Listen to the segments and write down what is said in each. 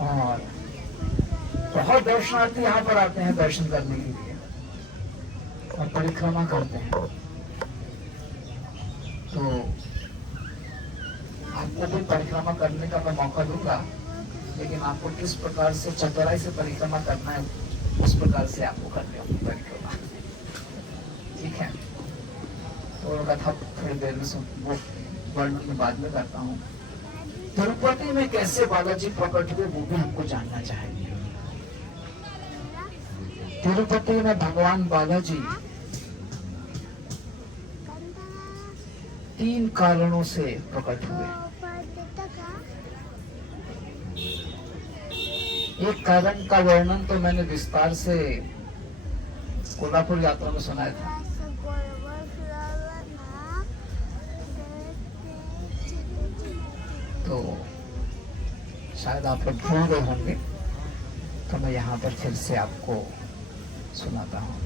और बहुत दर्शनार्थी यहाँ पर आते हैं दर्शन करने के लिए और परिक्रमा करते हैं। तो आपको भी परिक्रमा करने का मैं मौका दूंगा, लेकिन आपको किस प्रकार से चतुराई से परिक्रमा करना है उस प्रकार से आपको करनी होगी परिक्रमा, ठीक है। तो कथा थोड़ी देर में वो वर्णन में बाद में करता हूँ। तिरुपति में कैसे बालाजी प्रकट हुए वो भी हमको जानना चाहेंगे। तिरुपति में भगवान बालाजी 3 कारणों से प्रकट हुए। एक कारण का वर्णन तो मैंने विस्तार से कोल्हापुर यात्रा में सुनाया था। तो शायद आप लोग भूल गए होंगे, तो मैं यहाँ पर फिर से आपको सुनाता हूँ।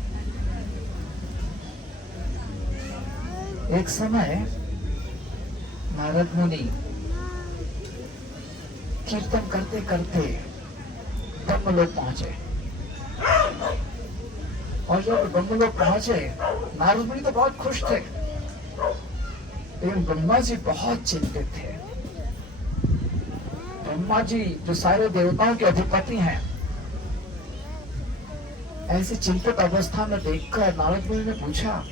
एक समय नारद मुनि कीर्तन करते करते ब्रह्मलोक पहुंचे, और जब ब्रह्मलोक पहुंचे नारद मुनि तो बहुत खुश थे, लेकिन ब्रह्मा जी बहुत चिंतित थे। ब्रह्मा जी जो सारे देवताओं के अधिपति हैं, ऐसी चिंतित अवस्था में देखकर नारद मुनि ने पूछा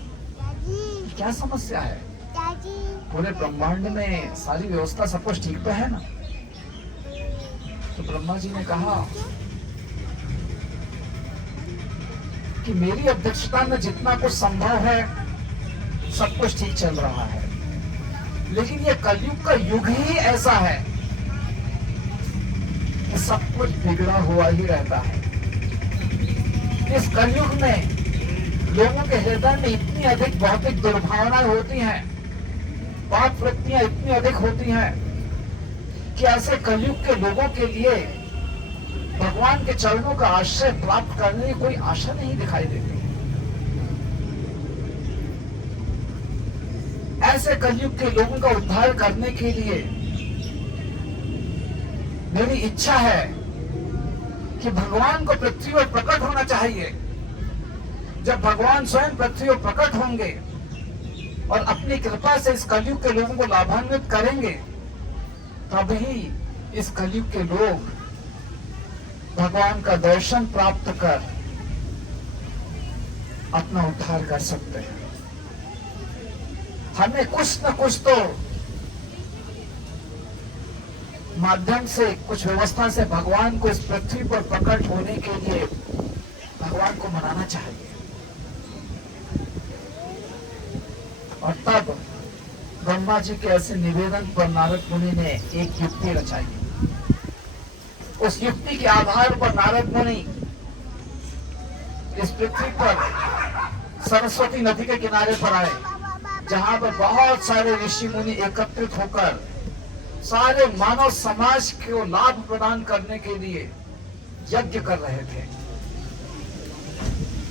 क्या समस्या है? पूरे ब्रह्मांड में सारी व्यवस्था सब कुछ ठीक तो है ना? तो ब्रह्मा जी ने कहा कि मेरी अध्यक्षता में जितना कुछ संभव है सब कुछ ठीक चल रहा है, लेकिन ये कलयुग का युग ही ऐसा है कि सब कुछ बिगड़ा हुआ ही रहता है। इस कलयुग में लोगों के हृदय में इतनी अधिक भौतिक दुर्भावनाएं होती हैं, पाप वृत्तियां इतनी अधिक होती हैं कि ऐसे कलयुग के लोगों के लिए भगवान के चरणों का आश्रय प्राप्त करने की कोई आशा नहीं दिखाई देती। ऐसे कलयुग के लोगों का उद्धार करने के लिए मेरी इच्छा है कि भगवान को पृथ्वी पर प्रकट होना चाहिए। जब भगवान स्वयं पृथ्वी पर प्रकट होंगे और अपनी कृपा से इस कलयुग के लोगों को लाभान्वित करेंगे, तभी इस कलयुग के लोग भगवान का दर्शन प्राप्त कर अपना उद्धार कर सकते हैं। हमें कुछ न कुछ तो माध्यम से, कुछ व्यवस्था से भगवान को इस पृथ्वी पर प्रकट होने के लिए भगवान को मनाना चाहिए। और तब ब्रह्मा जी के ऐसे निवेदन पर नारद मुनि ने एक युक्ति रचाई। उस युक्ति के आधार पर नारद मुनि इस पृथ्वी पर सरस्वती नदी के किनारे पर आए, जहां पर बहुत सारे ऋषि मुनि एकत्रित होकर सारे मानव समाज को लाभ प्रदान करने के लिए यज्ञ कर रहे थे।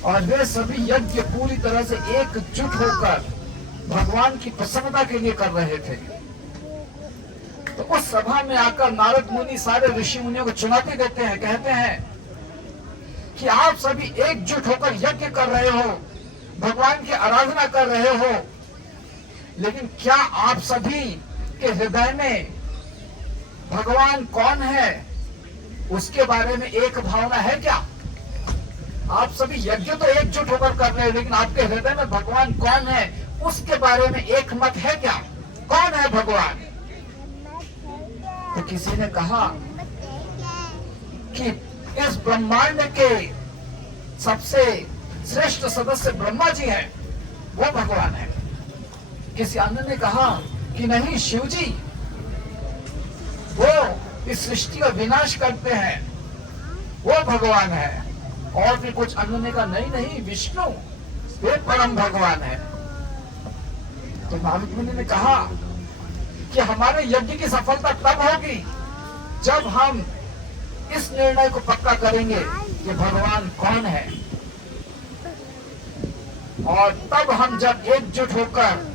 और वे सभी यज्ञ पूरी तरह से एकजुट होकर भगवान की प्रसन्नता के लिए कर रहे थे। तो उस सभा में आकर नारद मुनि सारे ऋषि मुनियों को चुनौती देते हैं, कहते हैं कि आप सभी एकजुट होकर यज्ञ कर रहे हो, भगवान की आराधना कर रहे हो, लेकिन क्या आप सभी के हृदय में भगवान कौन है उसके बारे में एक भावना है क्या? आप सभी यज्ञ तो एकजुट होकर कर रहे हैं, लेकिन आपके हृदय में भगवान कौन है उसके बारे में एक मत है क्या? कौन है भगवान? तो किसी ने कहा कि इस ब्रह्मांड के सबसे श्रेष्ठ सदस्य ब्रह्मा जी हैं, वो भगवान है। किसी अन्य ने कहा कि नहीं, शिव जी, वो इस सृष्टि का विनाश करते हैं, वो भगवान है। और फिर कुछ अन्य ने कहा नहीं नहीं, विष्णु, वे परम भगवान है। तो नारद मुनि ने कहा कि हमारे यज्ञ की सफलता तब होगी जब हम इस निर्णय को पक्का करेंगे कि भगवान कौन है, और तब हम जब एकजुट होकर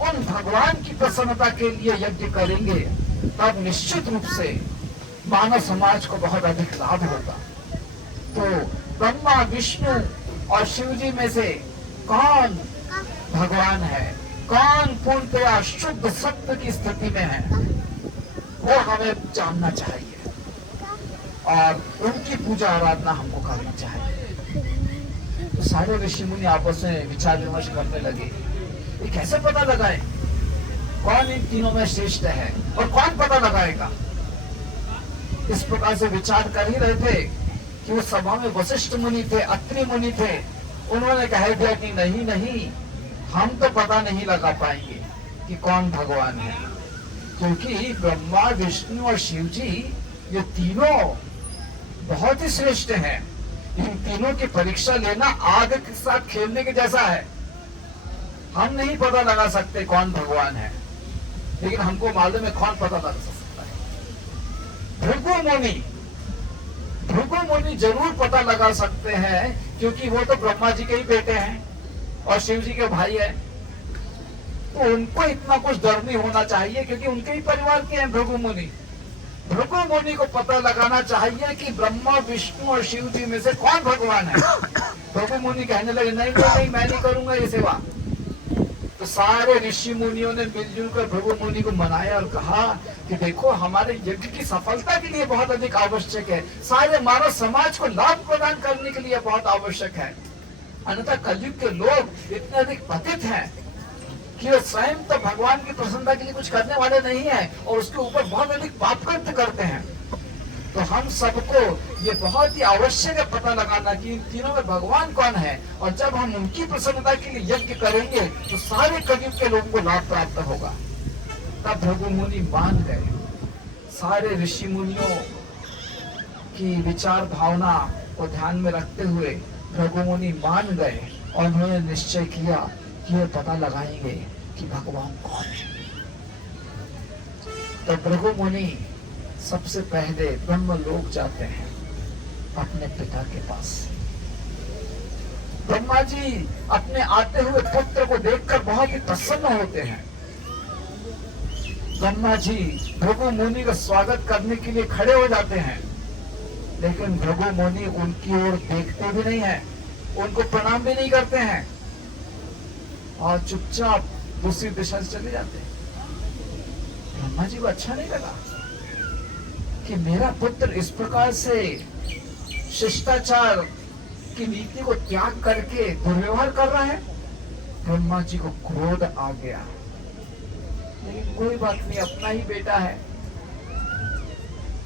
उन भगवान की प्रसन्नता के लिए यज्ञ करेंगे, तब निश्चित रूप से मानव समाज को बहुत अधिक लाभ होगा। तो ब्रह्मा, विष्णु और शिव जी में से कौन भगवान है, कौन पूर्णतया शुद्ध सत्य की स्थिति में है, वो हमें जानना चाहिए और उनकी पूजा आराधना हमको करनी चाहिए। तो सारे ऋषि मुनि आपस में विचार विमर्श करने लगे, ये कैसे पता लगाए कौन इन तीनों में श्रेष्ठ है, और कौन पता लगाएगा। इस प्रकार से विचार कर ही रहे थे कि उस सभा में वशिष्ठ मुनि थे, अत्रि मुनि थे। उन्होंने कह दिया कि नहीं नहीं, हम तो पता नहीं लगा पाएंगे कि कौन भगवान है, क्योंकि ब्रह्मा, विष्णु और शिव जी ये तीनों बहुत ही श्रेष्ठ हैं। इन तीनों की परीक्षा लेना आग के साथ खेलने के जैसा है। हम नहीं पता लगा सकते कौन भगवान है, लेकिन हमको मालूम है कौन पता लगा सकता है। भृगु मुनि जरूर पता लगा सकते हैं, क्योंकि वो तो ब्रह्मा जी के ही बेटे हैं और शिव जी के भाई हैं। तो उनको इतना कुछ डर नहीं होना चाहिए, क्योंकि उनके ही परिवार के हैं भृगु मुनि। भृगु मुनि को पता लगाना चाहिए कि ब्रह्मा, विष्णु और शिव जी में से कौन भगवान है। भृगु मुनि कहने लगे नहीं नहीं नहीं, मैं नहीं करूंगा ये सेवा। तो सारे ऋषि मुनियों ने मिलजुल कर भृगु मुनि को मनाया और कहा कि देखो, हमारे यज्ञ की सफलता के लिए बहुत अधिक आवश्यक है, सारे मानव समाज को लाभ प्रदान करने के लिए बहुत आवश्यक है। अन्यथा कलयुग के लोग इतने अधिक पतित हैं कि वो स्वयं तो भगवान की प्रसन्नता के लिए कुछ करने वाले नहीं है और उसके ऊपर बहुत अधिक पाप कृत्य करते हैं। तो हम सबको ये बहुत ही आवश्यक है पता लगाना कि इन तीनों में भगवान कौन है, और जब हम उनकी प्रसन्नता के लिए यज्ञ करेंगे तो सारे कलयुग के लोगों को लाभ प्राप्त होगा। तब भृगु मुनि मान गए। सारे ऋषि मुनियों की विचार भावना को ध्यान में रखते हुए भृगु मुनि मान गए और उन्होंने निश्चय किया कि ये पता लगाएंगे कि भगवान कौन है। तो भृगु मुनि सबसे पहले ब्रह्मलोक जाते हैं अपने पिता के पास। ब्रह्मा जी अपने आते हुए पुत्र को देखकर बहुत ही प्रसन्न होते हैं। ब्रह्मा जी भृगु मुनि का स्वागत करने के लिए खड़े हो जाते हैं, लेकिन भृगु मुनि उनकी ओर देखते भी नहीं है, उनको प्रणाम भी नहीं करते हैं और चुपचाप दूसरी दिशा से चले जाते हैं। ब्रह्मा जी को अच्छा नहीं लगा कि मेरा पुत्र इस प्रकार से शिष्टाचार की नीति को त्याग करके दुर्व्यवहार कर रहा है। ब्रह्मा जी को क्रोध आ गया, लेकिन कोई बात नहीं, अपना ही बेटा है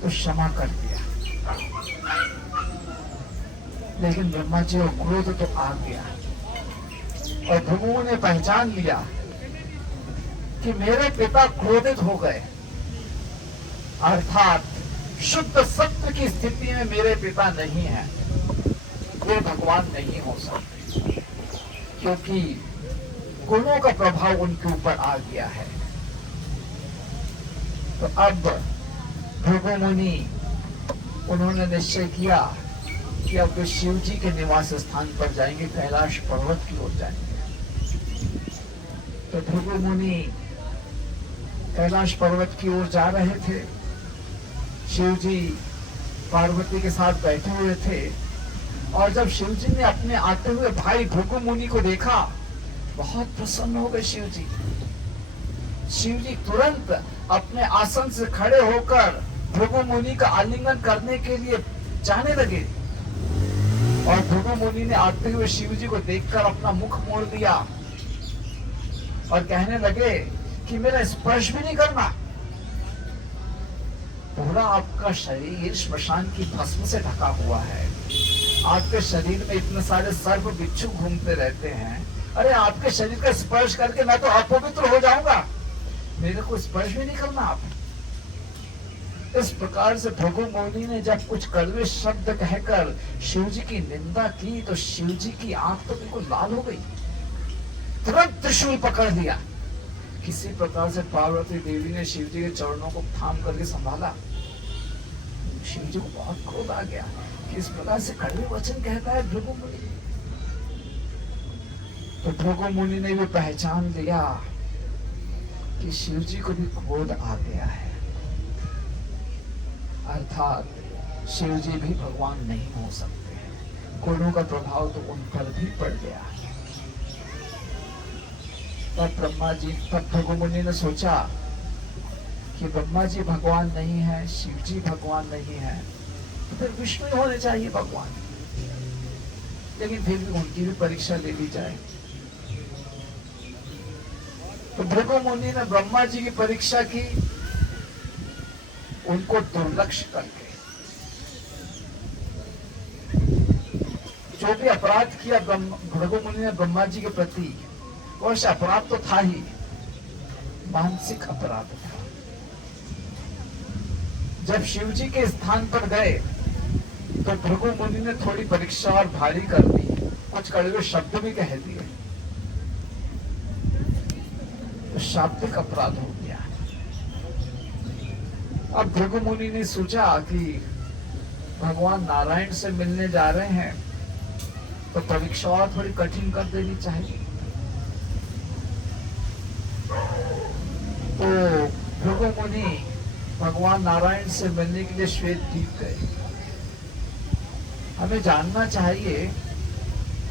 तो क्षमा कर दिया। लेकिन ब्रह्मा जी को क्रोध तो आ गया और भृगु ने पहचान लिया कि मेरे पिता क्रोधित हो गए, अर्थात शुद्ध सत्य की स्थिति में मेरे पिता नहीं है, वे भगवान नहीं हो सकते, क्योंकि गुणों का प्रभाव उनके ऊपर आ गया है। तो अब भृगु मुनि उन्होंने निश्चय किया कि अब वे शिव जी के निवास स्थान पर जाएंगे, कैलाश पर्वत की ओर जाएंगे। तो भृगु मुनि कैलाश पर्वत की ओर जा रहे थे। शिव जी पार्वती के साथ बैठे हुए थे और जब शिव जी ने अपने आते हुए भाई भृगु मुनि को देखा, बहुत प्रसन्न हो गए शिव जी। शिव जी तुरंत अपने आसन से खड़े होकर भृगु मुनि का आलिंगन करने के लिए जाने लगे और भृगु मुनि ने आते हुए शिव जी को देखकर अपना मुख मोड़ दिया और कहने लगे कि मेरा स्पर्श भी नहीं करना। पूरा आपका शरीर श्मशान की भस्म से ढका हुआ है, आपके शरीर में इतने सारे सर्प बिच्छू घूमते रहते हैं, अरे आपके शरीर का स्पर्श करके मैं तो अपवित्र हो जाऊंगा, मेरे को स्पर्श भी नहीं करना आप। इस प्रकार से भृगु मुनि ने जब कुछ कड़वे शब्द कहकर शिव जी की निंदा की तो शिव जी की आंख तो बिल्कुल लाल हो गई। तुरंत त्रिशूल पकड़ लिया। किसी प्रकार से पार्वती देवी ने शिव जी के चरणों को थाम करके संभाला। शिव जी को बहुत क्रोध आ गया कि इस प्रकार से कड़वे वचन कहता है भृगु मुनि। तो भृगु मुनि ने भी पहचान लिया कि शिव जी को भी क्रोध आ गया है। अर्थात शिव जी भी भगवान नहीं हो सकते, गुणों का प्रभाव तो उन पर भी पड़ गया। तब ब्रह्मा जी, तब भृगु मुनि ने सोचा कि ब्रह्मा जी भगवान नहीं है, शिव जी भगवान नहीं है, तो फिर विष्णु ही होने चाहिए भगवान। लेकिन फिर भी उनकी भी परीक्षा ले ली जाए। तो भृगु मुनि ने ब्रह्मा जी की परीक्षा की, उनको दुर्लक्ष्य करके। जो भी अपराध किया भृगु मुनि ने ब्रह्मा जी के प्रति, वैसे अपराध तो था ही, मानसिक अपराध था। जब शिव जी के स्थान पर गए तो भृगु मुनि ने थोड़ी परीक्षा और भारी कर दी, कुछ कड़वे शब्द भी कह दिए, तो शाब्दिक अपराध हो गया। अब भृगु मुनि ने सोचा कि भगवान नारायण से मिलने जा रहे हैं, तो परीक्षा और थोड़ी कठिन कर देनी चाहिए। तो भृगु मुनि भगवान नारायण से मिलने के लिए श्वेत द्वीप गए। हमें जानना चाहिए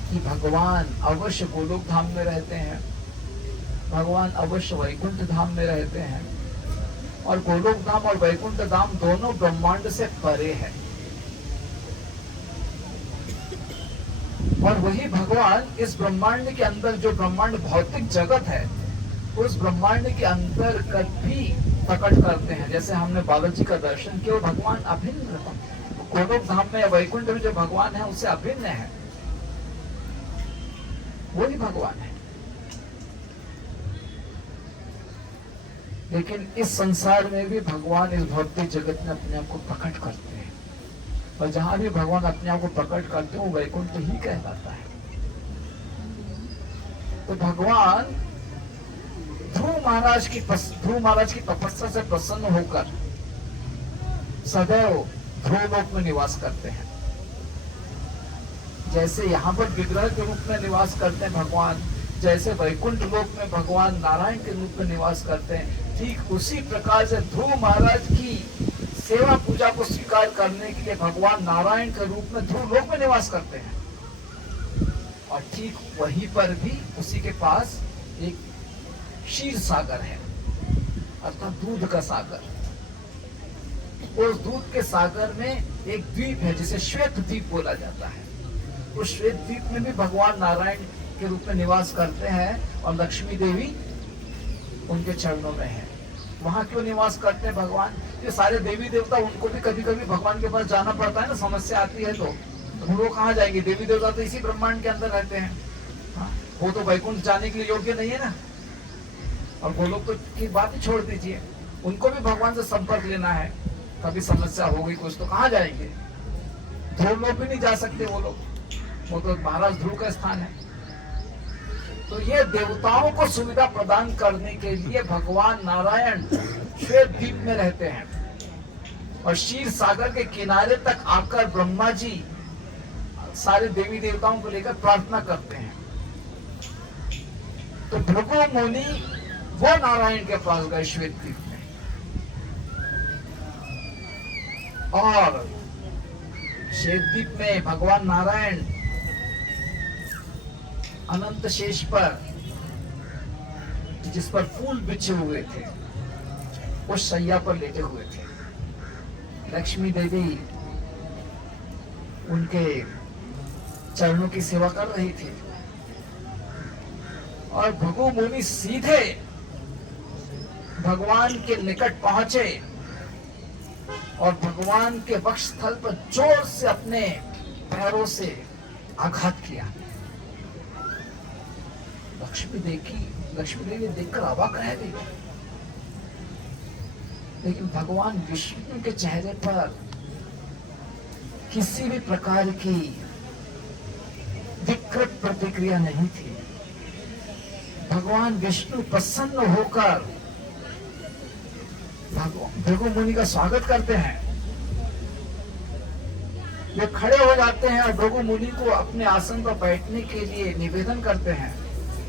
कि भगवान अवश्य गोलोक धाम में रहते हैं, भगवान अवश्य वैकुंठ धाम में रहते हैं, और गोलोक धाम और वैकुंठ धाम दोनों ब्रह्मांड से परे है। और वही भगवान इस ब्रह्मांड के अंदर, जो ब्रह्मांड भौतिक जगत है, उस ब्रह्मांड के अंदर भी प्रकट करते हैं। जैसे हमने बालाजी का दर्शन किया, भगवान अभिन्न, गोलोक धाम में वैकुंठ में जो भगवान है उससे अभिन्न है, वही भगवान है। लेकिन इस संसार में भी भगवान इस भौतिक जगत में अपने आप को प्रकट करते हैं, और जहां भी भगवान अपने आप को प्रकट करते हैं वो वैकुंठ ही कहलाता है। तो भगवान ध्रुव महाराज की तपस्या से प्रसन्न होकर सदैव ध्रुव लोक में निवास करते हैं। जैसे यहाँ पर विग्रह के रूप में निवास करते हैं भगवान, जैसे वैकुंठ लोक में भगवान नारायण के रूप में निवास करते हैं, ठीक उसी प्रकार से ध्रुव महाराज की सेवा पूजा को स्वीकार करने के लिए भगवान नारायण के रूप में ध्रुव लोक में निवास करते हैं। और ठीक वहीं पर भी उसी के पास एक क्षीर सागर है, अर्थात दूध का सागर। उस दूध के सागर में एक द्वीप है जिसे श्वेत द्वीप बोला जाता है। उस श्वेत द्वीप में भी भगवान नारायण के रूप में निवास करते हैं, और लक्ष्मी देवी उनके चरणों में है। वहां क्यों निवास करते हैं भगवान? ये सारे देवी देवता, उनको भी कभी कभी भगवान के पास जाना पड़ता है ना, समस्या आती है तो वो कहाँ जाएंगे? देवी देवता तो इसी ब्रह्मांड के अंदर रहते हैं। वो तो वैकुंठ जाने के लिए योग्य नहीं है ना, और गोलोक तो की बात ही छोड़ दीजिए, उनको भी भगवान से संपर्क लेना है। कभी समस्या हो गई कुछ तो कहाँ जाएंगे? ध्रुव लोग भी नहीं जा सकते वो लोग, वो तो महाराज ध्रुव का स्थान है। तो ये देवताओं को सुविधा प्रदान करने के लिए भगवान नारायण श्वेत द्वीप में रहते हैं, और क्षीर सागर के किनारे तक आकर ब्रह्मा जी सारे देवी देवताओं को लेकर प्रार्थना करते हैं। तो भृगु मुनि वो नारायण के पास गए श्वेत द्वीप में, और श्वेत द्वीप में भगवान नारायण अनंत शेष पर, जिस पर फूल बिछे हुए थे, उस शैया पर लेटे हुए थे। लक्ष्मी देवी उनके चरणों की सेवा कर रही थी, और भृगु मुनि सीधे भगवान के निकट पहुंचे और भगवान के वक्षस्थल पर जोर से अपने पैरों से आघात किया। लक्ष्मी देवी देखकर अवाक रह गई, लेकिन भगवान विष्णु के चेहरे पर किसी भी प्रकार की विकृत प्रतिक्रिया नहीं थी। भगवान विष्णु प्रसन्न होकर भृगु मुनि का स्वागत करते हैं। वे खड़े हो जाते हैं और भृगु मुनि को अपने आसन पर बैठने के लिए निवेदन करते हैं,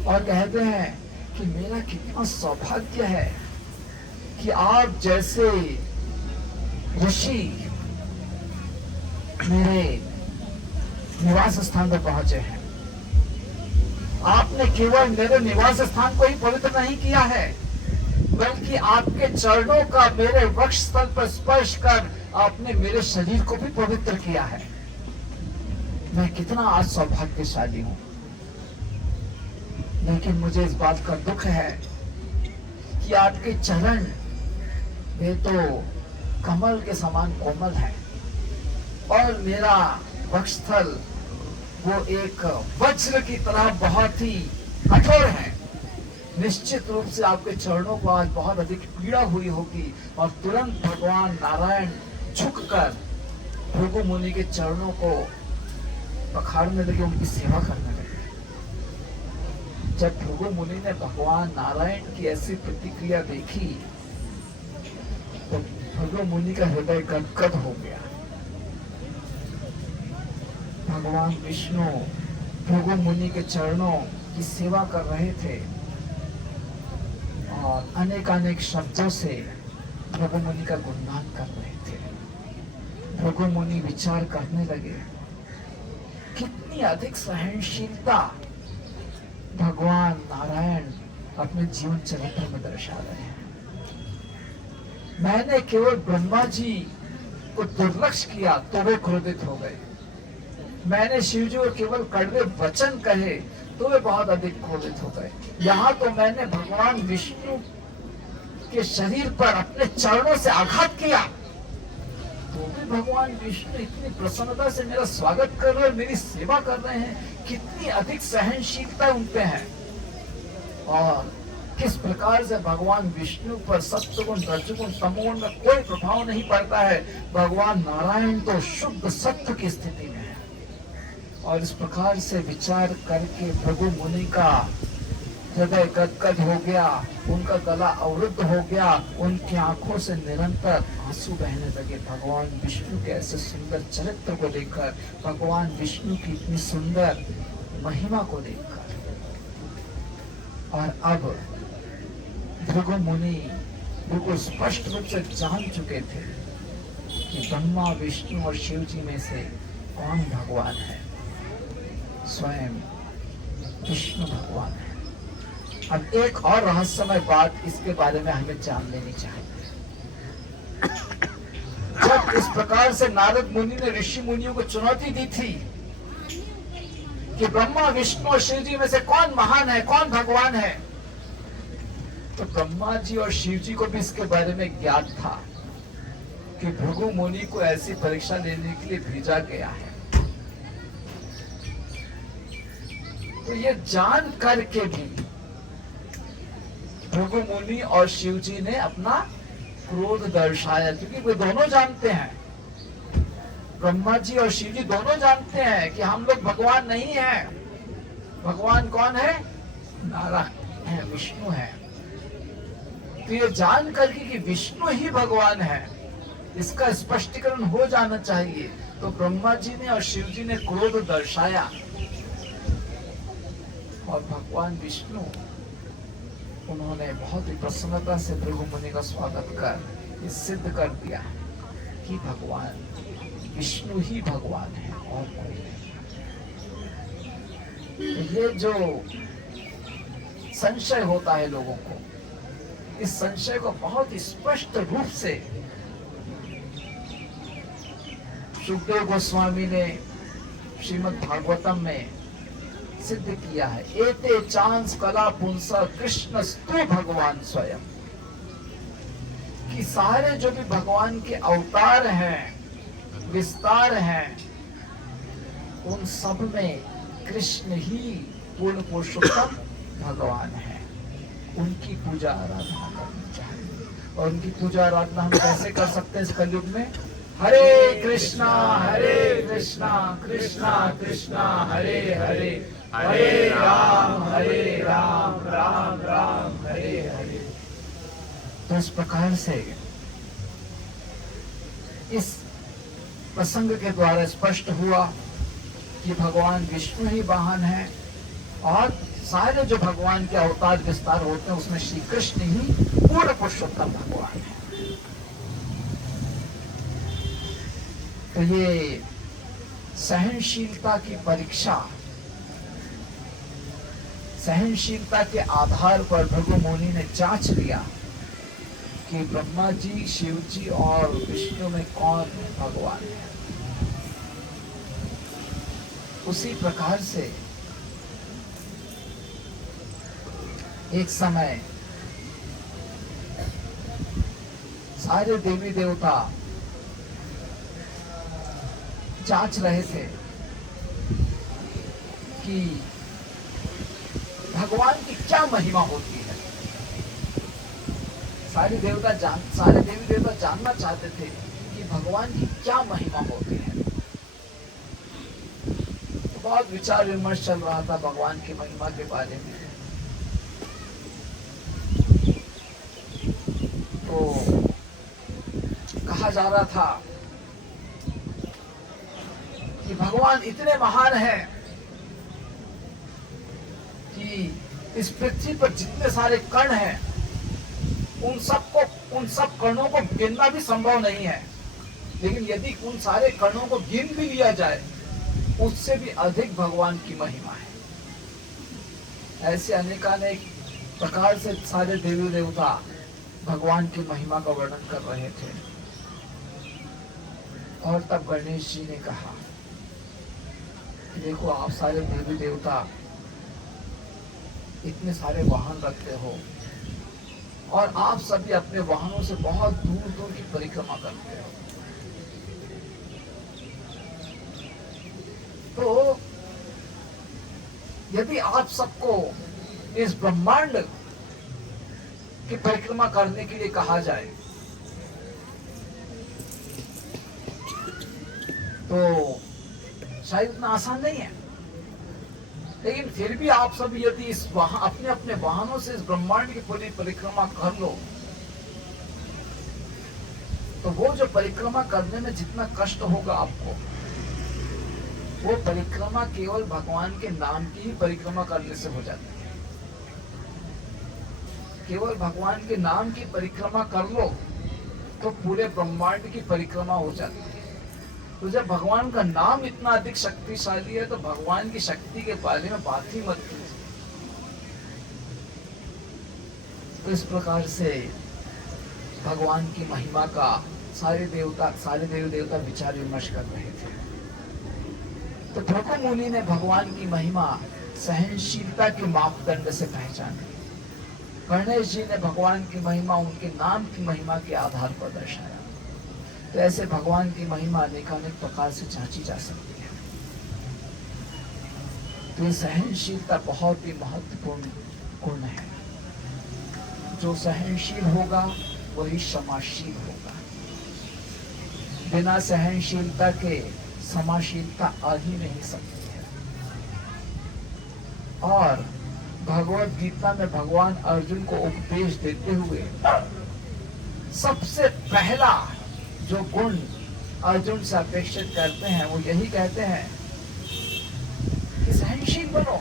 और कहते हैं कि मेरा कितना सौभाग्य है कि आप जैसे ऋषि मेरे निवास स्थान पर पहुंचे हैं। आपने केवल मेरे निवास स्थान को ही पवित्र नहीं किया है, बल्कि आपके चरणों का मेरे वक्ष स्थल पर स्पर्श कर आपने मेरे शरीर को भी पवित्र किया है। मैं कितना आज सौभाग्यशाली हूं। लेकिन मुझे इस बात का दुख है कि आपके चरण वे तो कमल के समान कोमल है और मेरा वक्षस्थल वो एक वज्र की तरह बहुत ही कठोर है। निश्चित रूप से आपके चरणों को आज बहुत अधिक पीड़ा हुई होगी और तुरंत भगवान नारायण झुककर भृगु मुनि के चरणों को पखाड़ने लगे, उनकी सेवा करने लगे। जब भृगु मुनि ने भगवान नारायण की ऐसी प्रतिक्रिया देखी तो भृगु मुनि का हृदय गदगद हो गया। भगवान विष्णु भृगु मुनि के चरणों की सेवा कर रहे थे और अनेक शब्दों से भृगु मुनि का गुणगान कर रहे थे। भृगु मुनि विचार करने लगे, कितनी अधिक सहनशीलता भगवान नारायण अपने जीवन चरित्र में दर्शा रहे हैं। मैंने केवल ब्रह्मा जी को दुर्लक्ष किया तो वे क्रोधित हो गए। मैंने शिव जी को केवल कड़वे वचन कहे तो वे बहुत अधिक क्रोधित हो गए। यहाँ तो मैंने भगवान विष्णु के शरीर पर अपने चरणों से आघात किया तो भी भगवान विष्णु इतनी प्रसन्नता से मेरा स्वागत कर रहे हैं, मेरी सेवा कर रहे हैं। कितनी अधिक सहनशीलता उन पे है और किस प्रकार से भगवान विष्णु पर सत्वगुण, रजोगुण, तमोगुण का कोई प्रभाव नहीं पड़ता है। भगवान नारायण तो शुद्ध सत्व की स्थिति में है। और इस प्रकार से विचार करके भृगु मुनि का हृदय गदगद हो गया, उनका गला अवरुद्ध हो गया, उनकी आंखों से निरंतर आंसू बहने लगे भगवान विष्णु के ऐसे सुंदर चरित्र को देखकर, भगवान विष्णु की इतनी सुंदर महिमा को देखकर। और अब भृगु मुनि बिल्कुल स्पष्ट रूप से जान चुके थे कि ब्रह्मा, विष्णु और शिव जी में से कौन भगवान है। स्वयं विष्णु भगवान है। अब एक और रहस्यमय बात इसके बारे में हमें जान लेनी चाहिए। जब इस प्रकार से नारद मुनि ने ऋषि मुनियों को चुनौती दी थी कि ब्रह्मा, विष्णु और शिव जी में से कौन महान है, कौन भगवान है, तो ब्रह्मा जी और शिव जी को भी इसके बारे में ज्ञात था कि भृगु मुनि को ऐसी परीक्षा लेने के लिए भेजा गया है। तो ये जान करके भी भृगु मुनि और शिव जी ने अपना क्रोध दर्शाया, क्योंकि वे दोनों जानते हैं, ब्रह्मा जी और शिव जी दोनों जानते हैं कि हम लोग भगवान नहीं हैं। भगवान कौन है? नारायण है, विष्णु है। तो ये जान करके कि विष्णु ही भगवान है, इसका स्पष्टीकरण हो जाना चाहिए। तो ब्रह्मा जी ने और शिव जी ने क्रोध दर्शाया और भगवान विष्णु उन्होंने बहुत ही प्रसन्नता से भृगु मुनि का स्वागत कर सिद्ध कर दिया कि भगवान विष्णु ही भगवान है और कोई नहीं। तो ये जो संशय होता है लोगों को, इस संशय को बहुत ही स्पष्ट रूप से सुखदेव गोस्वामी ने श्रीमद् भागवतम में सिद्ध किया है। एते चांस कला पुंसा कृष्णस्तु भगवान स्वयं, कि सारे जो भी भगवान के अवतार हैं, विस्तार हैं, उन सब में कृष्ण ही पूर्ण पुरुषोत्तम भगवान है। उनकी पूजा आराधना करनी चाहिए। और उनकी पूजा आराधना हम कैसे कर सकते हैं इस कलयुग में? हरे कृष्णा कृष्णा कृष्णा हरे हरे, हरे राम राम राम हरे हरे। तो इस प्रकार से इस प्रसंग के द्वारा स्पष्ट हुआ कि भगवान विष्णु ही वाहन है और सारे जो भगवान के अवतार विस्तार होते हैं उसमें श्री कृष्ण ही पूर्ण पुरुषोत्तम भगवान है। तो ये सहनशीलता की परीक्षा, सहनशीलता के आधार पर भृगु मुनि ने जांच लिया कि ब्रह्मा जी, शिव जी और विष्णु में कौन भगवान है। उसी प्रकार से एक समय सारे देवी देवता जांच रहे थे कि भगवान की क्या महिमा होती है। सारे देवी देवता जानना चाहते थे कि भगवान की क्या महिमा होती है। तो बहुत विचार विमर्श चल रहा था भगवान की महिमा के बारे में। तो कहा जा रहा था कि भगवान इतने महान हैं कि इस पृथ्वी पर जितने सारे कण हैं उन सब कणों को गिनना भी संभव नहीं है। लेकिन यदि उन सारे कणों को गिन भी लिया जाए उससे भी अधिक भगवान की महिमा है। ऐसे अनेकानेक प्रकार से सारे देवी देवता भगवान की महिमा का वर्णन कर रहे थे। और तब गणेश जी ने कहा कि देखो, आप सारे देवी देवता इतने सारे वाहन रखते हो और आप सभी अपने वाहनों से बहुत दूर दूर की परिक्रमा करते हो। तो यदि आप सबको इस ब्रह्मांड की परिक्रमा करने के लिए कहा जाए तो शायद इतना आसान नहीं है। लेकिन फिर भी आप सब यदि अपने अपने वाहनों से इस ब्रह्मांड की पूरी परिक्रमा कर लो तो वो जो परिक्रमा करने में जितना कष्ट होगा आपको, वो परिक्रमा केवल भगवान के नाम की ही परिक्रमा करने से हो जाती है। केवल भगवान के नाम की परिक्रमा कर लो तो पूरे ब्रह्मांड की परिक्रमा हो जाती है। तो जब भगवान का नाम इतना अधिक शक्तिशाली है तो भगवान की शक्ति के बारे में बात ही मत कीजिए। तो इस प्रकार से भगवान की महिमा का सारे देवी देवता विचार विमर्श कर रहे थे। तो भृगु मुनि ने भगवान की महिमा सहनशीलता के मापदंड से पहचानी। गणेश जी ने भगवान की महिमा उनके नाम की महिमा के आधार पर दर्शाया। तो ऐसे भगवान की महिमा अनेकानेक प्रकार से जांची जा सकती है। तो ये सहनशीलता बहुत ही महत्वपूर्ण गुण है। जो सहनशील होगा वही क्षमाशील होगा। बिना सहनशीलता के क्षमाशीलता आ ही नहीं सकती है। और भगवत गीता में भगवान अर्जुन को उपदेश देते हुए सबसे पहला जो गुण अर्जुन से अपेक्षित करते हैं वो यही कहते हैं कि सहनशील बनो।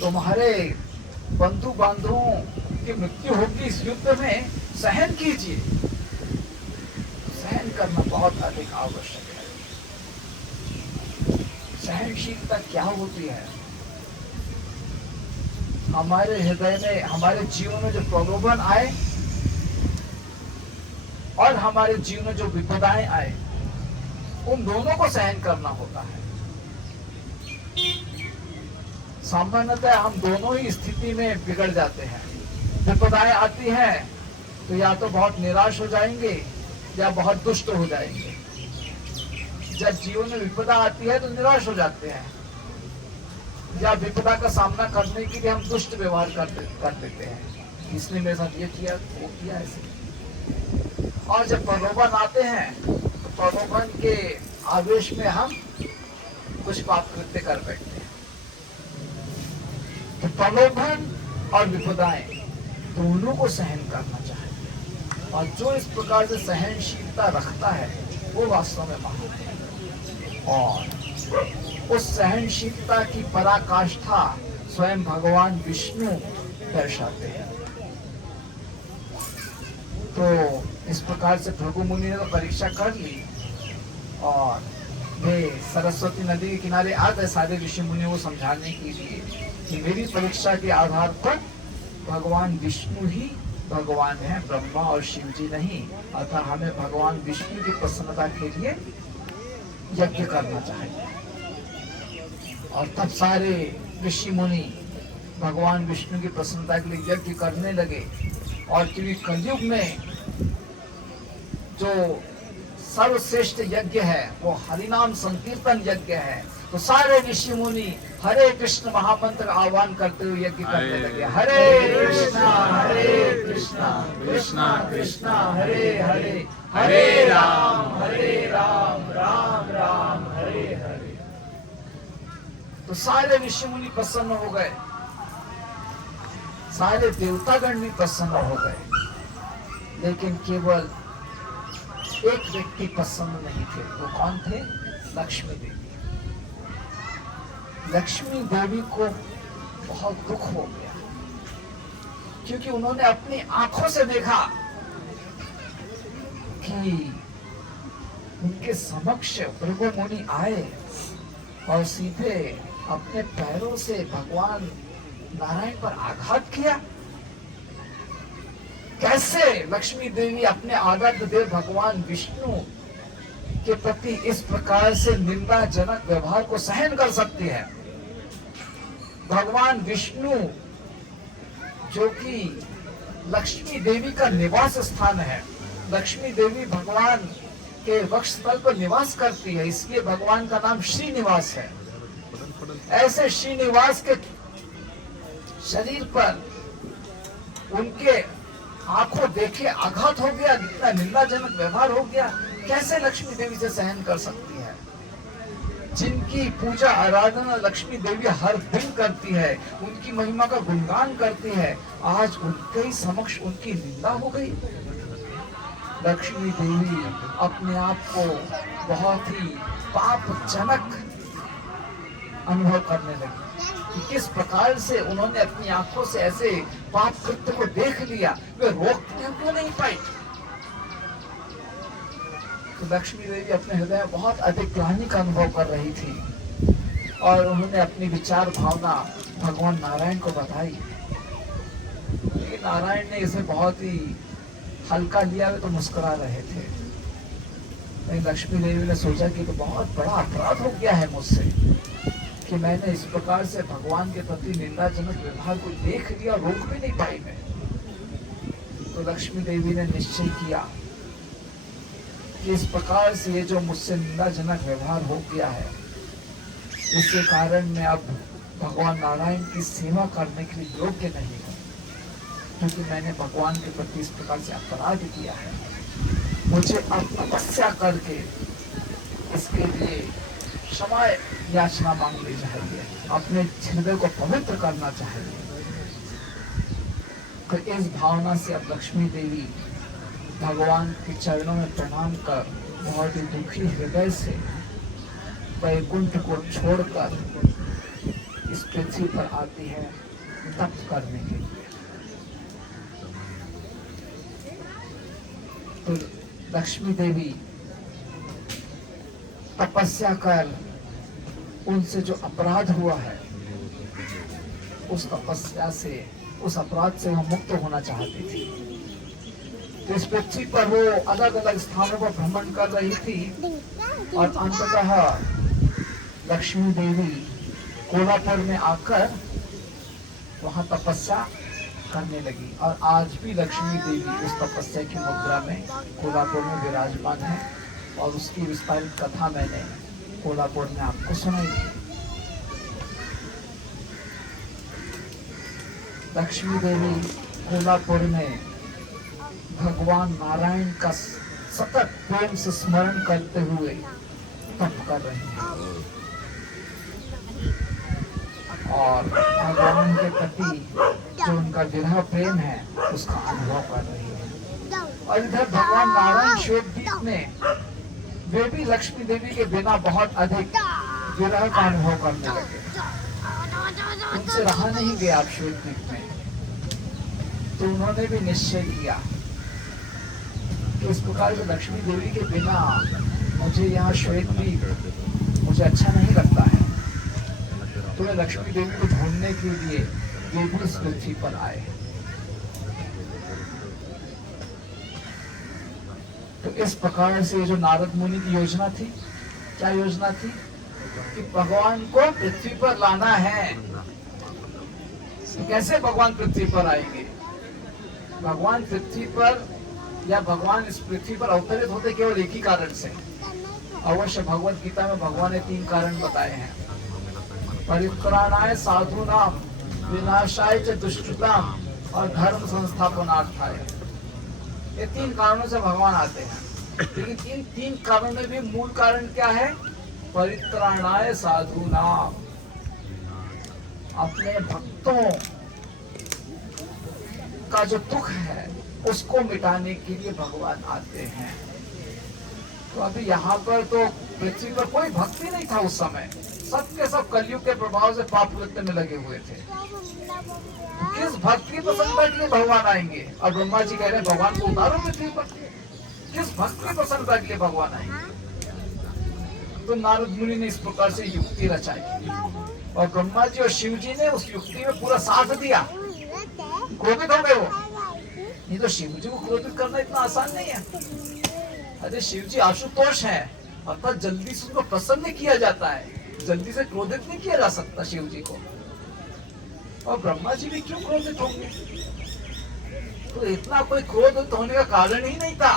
तुम्हारे बंधु बांधवों की मृत्यु होगी इस युद्ध में, सहन कीजिए। सहन करना बहुत अधिक आवश्यक है। सहनशीलता क्या होती है? हमारे हृदय में, हमारे जीवन में जो प्रलोभन आए और हमारे जीवन में जो विपदाएं आए, उन दोनों को सहन करना होता है। सामान्यतः हम दोनों ही स्थिति में बिगड़ जाते हैं। विपदाएं आती हैं तो या तो बहुत निराश हो जाएंगे या बहुत दुष्ट हो जाएंगे। जब जीवन में विपदा आती है तो निराश हो जाते हैं, या विपदा का सामना करने के लिए हम दुष्ट व्यवहार कर देते हैं। इसने मेरे साथ ये किया, वो किया, ऐसे। और जब प्रलोभन आते हैं तो प्रलोभन के आवेश में हम कुछ पाप कृत्य कर बैठते हैं। तो प्रलोभन और विपदाएं दोनों को सहन करना चाहिए। और जो इस प्रकार से सहनशीलता रखता है वो वास्तव में महान है। और उस सहनशीलता की पराकाष्ठा स्वयं भगवान विष्णु दर्शाते हैं। तो इस प्रकार से भृगु मुनि ने तो परीक्षा कर ली और वे सरस्वती नदी के किनारे आ गए सारे ऋषि मुनियों को समझाने के लिए कि मेरी परीक्षा के आधार पर भगवान विष्णु ही भगवान है, ब्रह्मा और शिव जी नहीं। अतः हमें भगवान विष्णु की प्रसन्नता के लिए यज्ञ करना चाहिए। और तब सारे ऋषि मुनि भगवान विष्णु की प्रसन्नता के लिए यज्ञ करने लगे। और क्योंकि कलयुग में जो सर्वश्रेष्ठ यज्ञ है वो हरिनाम संकीर्तन यज्ञ है, तो सारे ऋषि मुनि हरे कृष्ण महामंत्र आह्वान करते हुए यज्ञ करने लगे। हरे कृष्णा कृष्णा कृष्णा हरे हरे, हरे राम राम राम हरे हरे। तो सारे ऋषि मुनि प्रसन्न हो गए, सारे देवतागण भी प्रसन्न हो गए, लेकिन केवल एक व्यक्ति प्रसन्न नहीं थे। वो कौन थे? लक्ष्मी देवी। लक्ष्मी देवी को बहुत दुख हो गया, क्योंकि उन्होंने अपनी आंखों से देखा कि उनके समक्ष भृगु मुनि आए और सीधे अपने पैरों से भगवान नारायण पर आघात किया। कैसे लक्ष्मी देवी अपने आराध्य देव भगवान विष्णु के प्रति इस प्रकार से निंदाजनक व्यवहार को सहन कर सकती है? भगवान विष्णु जो कि लक्ष्मी देवी का निवास स्थान है, लक्ष्मी देवी भगवान के वक्षस्थल पर निवास करती है, इसलिए भगवान का नाम श्रीनिवास है। ऐसे श्रीनिवास के शरीर पर उनके आंखों देखे आघात हो गया, इतना निंदाजनक व्यवहार हो गया, कैसे लक्ष्मी देवी से सहन कर सकती है? जिनकी पूजा आराधना लक्ष्मी देवी हर दिन करती है, उनकी महिमा का गुणगान करती है, आज उनके ही समक्ष उनकी निंदा हो गई। लक्ष्मी देवी अपने आप को बहुत ही पापजनक अनुभव करने लगी कि किस प्रकार से उन्होंने अपनी आंखों से ऐसे पाप कृत्य को देख लिया, वे रोकने क्यों नहीं पाई? तो लक्ष्मी देवी अपने हृदय में बहुत अधिक ग्लानि का अनुभव कर रही थी और उन्होंने अपनी विचार भावना भगवान नारायण को बताई। लेकिन नारायण ने इसे बहुत ही हल्का लिया, वे तो मुस्कुरा रहे थे। लेकिन लक्ष्मी देवी ने सोचा कि तो बहुत बड़ा अपराध हो गया है मुझसे कि मैंने इस प्रकार से भगवान के प्रति निंदाजनक व्यवहार को देख लिया, रोक भी नहीं पाई मैं। तो लक्ष्मी देवी ने निश्चय किया कि इस प्रकार से ये जो मुझसे निंदाजनक व्यवहार हो गया है, इसके कारण मैं अब भगवान नारायण की सेवा करने के लिए योग्य नहीं हूँ, क्योंकि मैंने भगवान के प्रति इस प्रकार से अपराध किया है। मुझे अब तपस्या करके इसके लिए क्षमा याचना मांगनी चाहिए, अपने हृदय को पवित्र करना चाहिए। तो इस भावना से अब लक्ष्मी देवी भगवान के चरणों में प्रणाम कर बहुत ही दुखी हृदय से वैकुंठ को छोड़कर इस पृथ्वी पर आती है तप करने के लिए। तो लक्ष्मी देवी तपस्या कर उनसे जो अपराध हुआ है, उस तपस्या से, उस अपराध से वो मुक्त होना चाहती थी। तो इस पृथ्वी पर वो अलग अलग स्थानों पर भ्रमण कर रही थी और अंततः लक्ष्मी देवी कोल्हापुर में आकर वहां तपस्या करने लगी। और आज भी लक्ष्मी देवी उस तपस्या की मुद्रा में कोल्हापुर में विराजमान है और उसकी विस्तारित कथा मैंने कोल्हापुर में आपको सुनाई। लक्ष्मी देवी कोल्हापुर में भगवान नारायण का सतत प्रेम से स्मरण करते हुए तप कर रही है और भगवान के प्रति जो उनका विरह प्रेम है उसका अनुभव कर रही है। और इधर भगवान नारायण श्वेतद्वीप में वे भी लक्ष्मी देवी के बिना बहुत अधिक विरह का अनुभव करने लगे। उनसे रहा नहीं गया आप श्वेतद्वीप में, तो उन्होंने भी निश्चय किया कि इस प्रकार से लक्ष्मी देवी के बिना मुझे यहाँ श्वेत भी मुझे अच्छा नहीं लगता है। तो वे लक्ष्मी देवी को ढूंढने के लिए ये भी इस पृथ्वी पर आए। तो इस प्रकार से जो नारद मुनि की योजना थी, क्या योजना थी कि भगवान को पृथ्वी पर लाना है। तो कैसे भगवान पृथ्वी पर आएंगे? भगवान पृथ्वी पर या भगवान इस पृथ्वी पर अवतरित होते केवल एक ही कारण से। अवश्य भगवत गीता में भगवान ने 3 कारण बताए हैं। परित्राणाय साधूनाम, विनाशाय च दुष्कृताम और धर्म संस्थापनार्थाय। ये 3 कारणों से भगवान आते हैं। लेकिन इन 3 कारणों में भी मूल कारण क्या है? परित्राणाय साधूनाम, अपने भक्तों का जो दुख है उसको मिटाने के लिए भगवान आते हैं। तो अभी यहाँ पर तो पृथ्वी पर कोई भक्ति नहीं था उस समय, सब के सब कलयुग के प्रभाव से पाप कृत्य में लगे हुए थे। किस भक्ति प्रसन्नता के लिए भगवान आएंगे? और ब्रह्मा जी कह रहे हैं भगवान को उतारो पृथ्वी पर। किस भक्ति प्रसन्नता के लिए भगवान आएंगे? तो नारद मुनि ने इस प्रकार से युक्ति रचाई और ब्रह्मा जी और शिव जी ने उस युक्ति में पूरा साथ दिया। क्रोधित हो गए वो, नहीं तो शिव जी को क्रोधित करना इतना आसान नहीं है। अरे शिव जी आशुतोष है, अर्थात जल्दी से उनको प्रसन्न किया जाता है, जल्दी से क्रोधित नहीं किया जा सकता शिव जी को। और ब्रह्मा जी भी क्यों क्रोधित होंगे? तो इतना कोई क्रोधित होने का कारण ही नहीं था।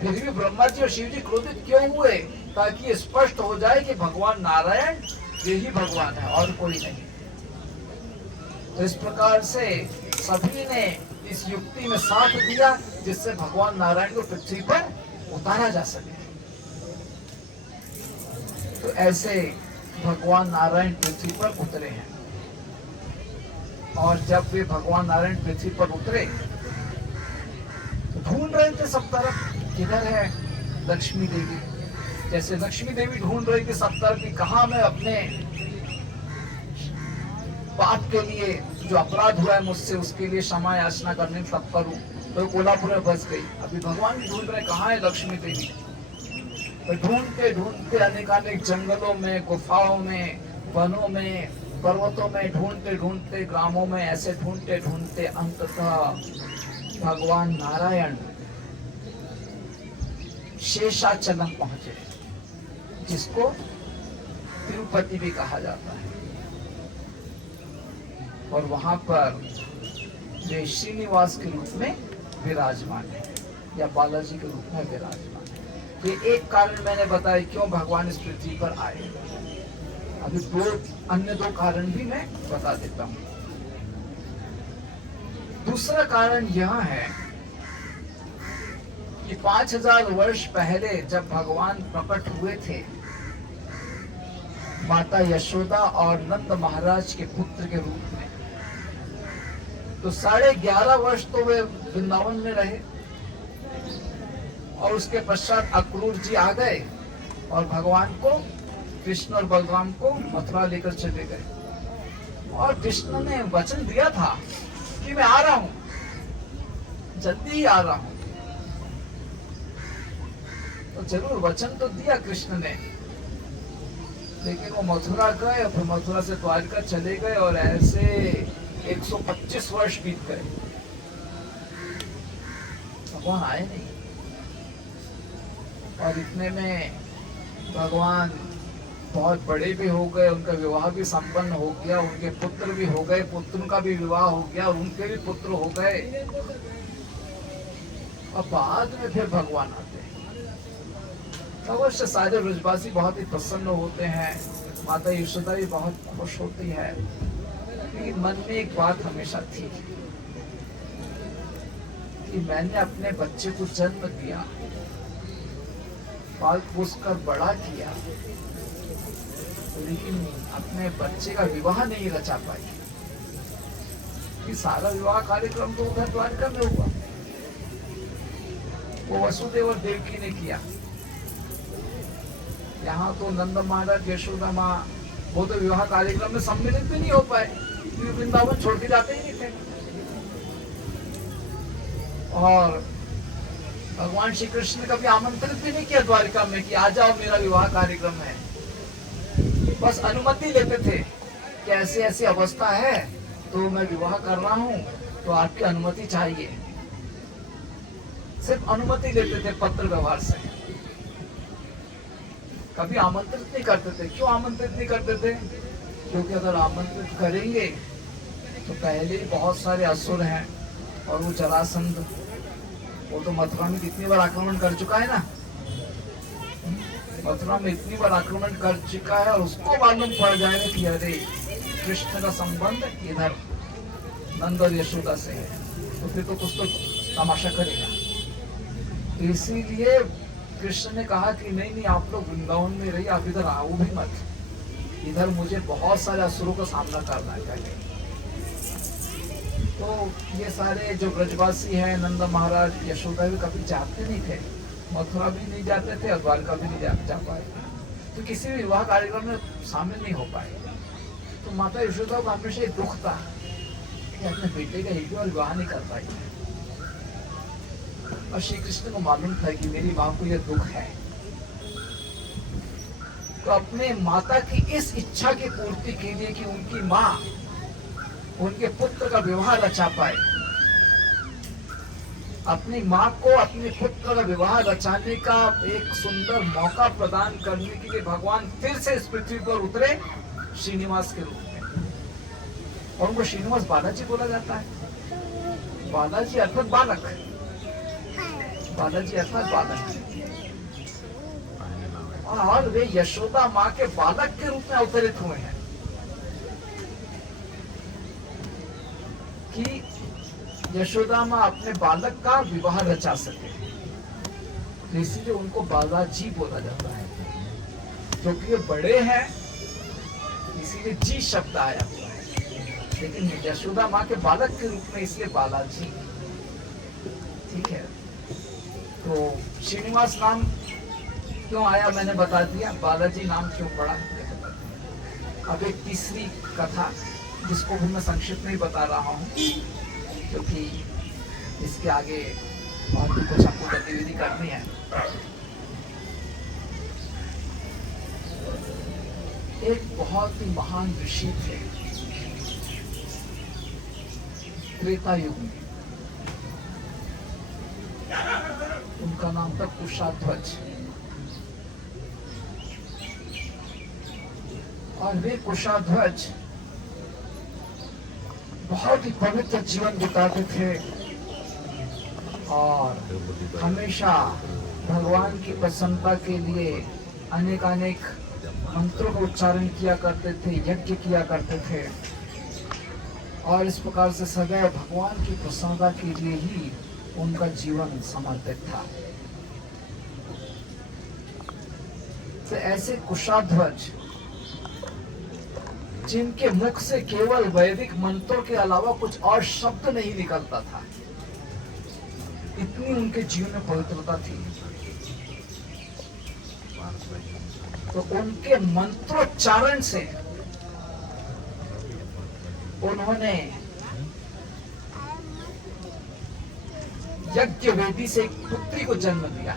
फिर भी ब्रह्मा जी और शिव जी क्रोधित क्यों हुए? ताकि स्पष्ट हो जाए कि भगवान नारायण यही भगवान है और कोई नहीं। तो इस प्रकार से सभी ने इस युक्ति में साथ दिया जिससे भगवान नारायण को पृथ्वी पर उतारा जा सके। तो ऐसे भगवान नारायण पृथ्वी पर उतरे हैं। और जब वे भगवान नारायण पृथ्वी पर उतरे तो ढूंढ रहे थे सब तरफ, किधर है लक्ष्मी देवी। जैसे लक्ष्मी देवी ढूंढ रही थी सब तरफ कि कहाँ मैं अपने पाप के लिए जो अपराध हुआ है मुझसे उसके लिए क्षमा याचना करने तब करूं। तो कोल्हापुर में बस गई। अभी भगवान भी ढूंढ रहे कहाँ है लक्ष्मी देवी। तो ढूंढते ढूंढते अनेकानेक जंगलों में, गुफाओं में, वनों में, पर्वतों में, ढूंढते ढूंढते ग्रामों में, ऐसे ढूंढते ढूंढते अंततः भगवान नारायण शेषाचलम पहुंचे, जिसको तिरुपति भी कहा जाता है। और वहां पर वे श्रीनिवास के रूप में विराजमान है या बालाजी के रूप में विराजमान है। ये एक कारण मैंने बताया क्यों भगवान इस पृथ्वी पर आए। अभी अन्य दो कारण भी मैं बता देता हूं। दूसरा कारण यह है कि 5000 वर्ष पहले जब भगवान प्रकट हुए थे माता यशोदा और नंद महाराज के पुत्र के रूप में, तो 11.5 वर्ष तो वे वृंदावन में रहे और उसके पश्चात अक्रूर जी आ गए और भगवान को, कृष्ण और बलराम को मथुरा लेकर चले गए। और कृष्ण ने वचन दिया था कि मैं आ रहा हूं, जल्दी ही आ रहा हूं। तो जरूर वचन तो दिया कृष्ण ने, लेकिन वो मथुरा गए और फिर मथुरा से द्वारका चले गए और ऐसे 125 वर्ष बीत गए, भगवान आए नहीं। और इतने में भगवान बहुत बड़े भी हो गए, उनका विवाह भी संपन्न हो गया, उनके पुत्र भी हो गए, पुत्र का भी विवाह हो गया और उनके भी पुत्र हो गए। और बाद में फिर भगवान आते हैं। अवश्य सारे ब्रजवासी बहुत ही प्रसन्न होते हैं, माता यशोदा भी बहुत खुश होती है। लेकिन मन में एक बात हमेशा थी कि मैंने अपने बच्चे को जन्म दिया, पाल पोस कर बड़ा किया, लेकिन अपने बच्चे का विवाह नहीं रचा पाई। कि सारा विवाह कार्यक्रम तो उधर द्वारका में हुआ, वो वसुदेव और देवकी ने किया। यहाँ तो नंद महाराज, यशोदा माँ, वो तो विवाह कार्यक्रम में सम्मिलित भी नहीं हो पाए, क्योंकि वृंदावन छोड़ के जाते ही नहीं थे। और भगवान श्री कृष्ण ने कभी आमंत्रित भी नहीं किया द्वारिका में कि आ जाओ मेरा विवाह कार्यक्रम है। बस अनुमति लेते थे कि ऐसी ऐसी अवस्था है तो मैं विवाह कर रहा हूं, तो आपकी अनुमति चाहिए। सिर्फ अनुमति लेते थे पत्र व्यवहार से, कभी आमंत्रित नहीं करते थे। क्यों आमंत्रित नहीं करते थे? क्योंकि अगर आमंत्रित करेंगे तो पहले ही बहुत सारे असुर हैं, और वो जरासंध, वो तो मथुरा में कितनी बार आक्रमण कर चुका है ना, मथुरा में इतनी बार आक्रमण कर चुका है, और उसको मालूम पड़ जाएगा कि अरे कृष्ण का संबंध इधर नंद और यशोदा से है, तो फिर तो कुछ तो तमाशा करेगा। तो इसीलिए कृष्ण ने कहा कि नहीं नहीं, आप लोग वृंदावन में रहिए, आप इधर आओ भी मत, इधर मुझे बहुत सारे असुरों का सामना करना है। तो ये सारे जो ब्रजवासी हैं, नंद महाराज, यशोदा भी कभी जाते नहीं थे, मथुरा भी नहीं जाते थे, और द्वारका भी नहीं जा पाए, तो किसी भी विवाह कार्यक्रम में शामिल नहीं हो पाए। तो माता यशोदा को हमेशा दुख था कि अपने बेटे का एक भी और विवाह नहीं कर पाई, और श्री कृष्ण को मालूम था कि मेरी माँ को यह दुख है। तो अपने माता की इस इच्छा की पूर्ति के लिए कि उनकी माँ उनके पुत्र का विवाह रचा पाए, अपनी माँ को अपने पुत्र का विवाह रचाने का एक सुंदर मौका प्रदान करने के लिए भगवान फिर से इस पृथ्वी पर उतरे श्रीनिवास के रूप में। और उनको श्रीनिवास बालाजी बोला जाता है। बालाजी अर्थात बालक, बालाजी अर्थात बालक, और वे यशोदा माँ के बालक के रूप में अवतरित हुए हैं कि यशोदा माँ अपने बालक का विवाह रचा सके, इसीलिए उनको बालाजी बोला जाता है। क्योंकि ये बड़े हैं इसीलिए जी शब्द आया हुआ है, लेकिन यशोदा माँ के बालक के रूप में इसलिए बालाजी। ठीक है, तो श्रीनिवास नाम क्यों आया मैंने बता दिया, बालाजी नाम क्यों पड़ा। अब एक तीसरी कथा जिसको भी मैं संक्षिप्त में ही बता रहा हूँ, क्योंकि इसके आगे और भी कुछ आपको गतिविधि करनी है। एक बहुत ही महान ऋषि थे त्रेता युग में, उनका नाम था कुशाध्वज। और वे कुशाध्वज बहुत ही पवित्र जीवन बिताते थे और हमेशा भगवान की प्रसन्नता के लिए अनेक अनेक मंत्रों का उच्चारण किया करते थे, यज्ञ किया करते थे, और इस प्रकार से सदैव भगवान की प्रसन्नता के लिए ही उनका जीवन समर्पित था। तो ऐसे कुशाध्वज जिनके मुख से केवल वैदिक मंत्रों के अलावा कुछ और शब्द नहीं निकलता था, इतनी उनके जीवन में पवित्रता थी। तो उनके मंत्रोच्चारण से उन्होंने यज्ञ वेदी से एक पुत्री को जन्म दिया।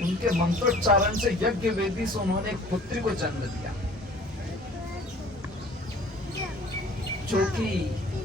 उनके मंत्रोच्चारण से यज्ञ वेदी से उन्होंने एक पुत्री को जन्म दिया, जो कि